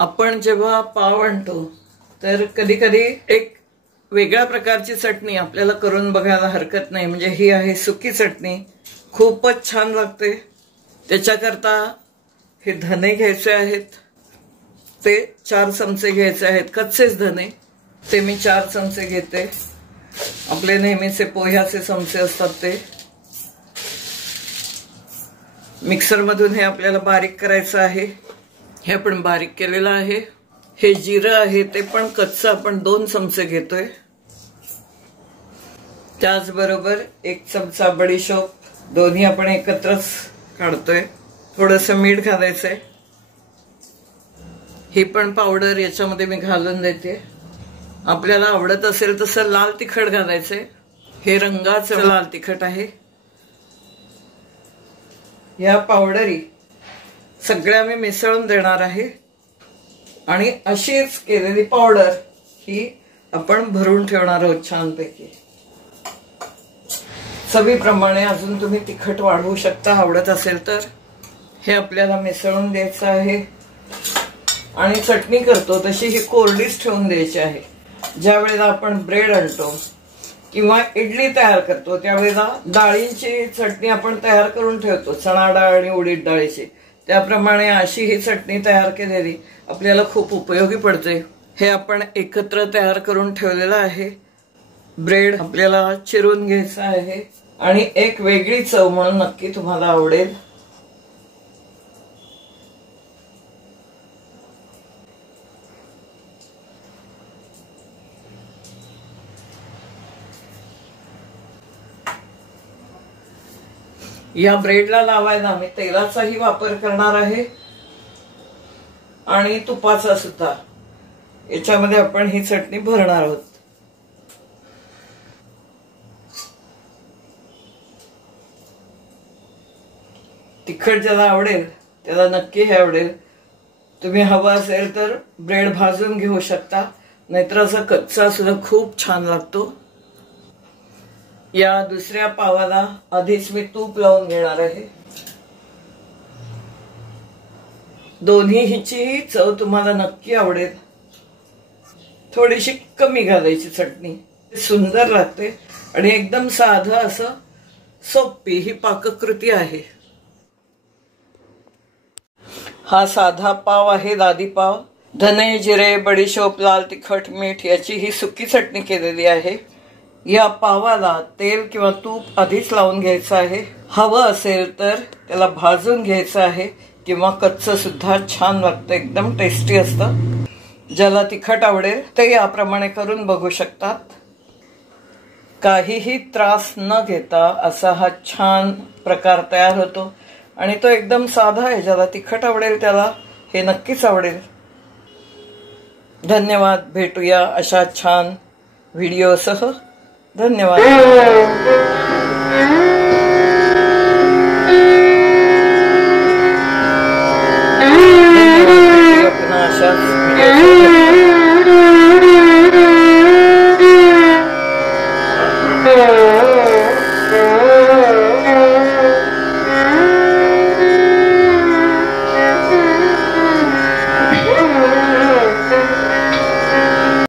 आपण जेव्हा पाव आणतो तर कधी कधी एक वेगळ्या प्रकारची चटणी आपल्याला करून बघायला हरकत नाही। म्हणजे ही आहे सुकी चटणी, खूपच छान लागते। त्याच्याकरता हे धने घ्यायचे आहेत, ते 4 चमचे घ्यायचे आहेत, कच्चेच धने, ते मी 4 चमचे घेते। आपले नेहमीचे पोह्याचे चमचे असतात ते। मिक्सर मधून हे आपल्याला बारीक करायचं आहे, हे आपण बारीक केलेलं आहे। हे जिरं आहे ते पण कच्चं आपण 2 चमचे घेतोय। त्याचबरोबर 1 चमचा बडीशोप, दोन्ही आपण एकत्रच काढतोय। थोडंसं मीठ घालायचंय, ही पण पावडर याच्यामध्ये मी घालून देते। आपल्याला आवडत असेल तसं लाल तिखट घालायचंय, हे रंगाचं लाल तिखट आहे। या पावडरी सगळ्या मी मिसळून देणार आहे आणि अशीच केलेली पावडर ही आपण भरून ठेवणार आहोत छानपैकी। चवीप्रमाणे अजून तुम्ही तिखट वाढवू शकता आवडत असेल तर। हे आपल्याला मिसळून द्यायचं आहे आणि चटणी करतो तशी ही कोरडीच ठेवून द्यायची आहे। ज्या वेळेला आपण ब्रेड आणतो किंवा इडली तयार करतो त्यावेळेला डाळींची चटणी आपण तयार करून ठेवतो, चणा डाळ आणि उडीद डाळीची, त्याप्रमाणे अशी ही चटणी तयार केलेली आपल्याला खूप उपयोगी पडते। हे आपण एकत्र तयार करून ठेवलेलं आहे। ब्रेड आपल्याला चिरून घ्यायचं आहे आणि एक वेगळी चव म्हणून नक्की तुम्हाला आवडेल। या ब्रेडला लावायला मी तेलाचाही वापर करणार आहे आणि तुपाचा सुद्धा। याच्यामध्ये आपण ही चटणी भरणार आहोत। तिखट ज्याला आवडेल त्याला नक्की हे आवडेल। तुम्ही हवा असेल तर ब्रेड भाजून घेऊ शकता, नाहीतर असा कच्चा सुद्धा खूप छान लागतो। या दुसऱ्या पावाला आधीच मी तूप लावून घेणार आहे। दोन्ही हिची चव तुम्हाला नक्की आवडेल। थोडीशी कमी घालायची चटणी, सुंदर लागते आणि एकदम साधं असं सोपी ही पाककृती आहे। हा साधा पाव आहे, लादी पाव। धने, जिरे, बडीशोप, लाल तिखट, मीठ याची ही सुकी चटणी केलेली आहे। या पावाला तेल किंवा तूप आधीच लावून घ्यायचं आहे। हवं असेल तर त्याला भाजून घ्यायचं आहे किंवा कच्चं सुद्धा छान लागतं, एकदम टेस्टी असतं। ज्याला तिखट आवडेल ते याप्रमाणे करून बघू शकतात। काहीही त्रास न घेता असा हा छान प्रकार तयार होतो आणि तो एकदम साधा आहे। ज्याला तिखट आवडेल त्याला हे नक्कीच आवडेल। धन्यवाद, भेटूया अशा छान व्हिडिओसह। धन्यवाद।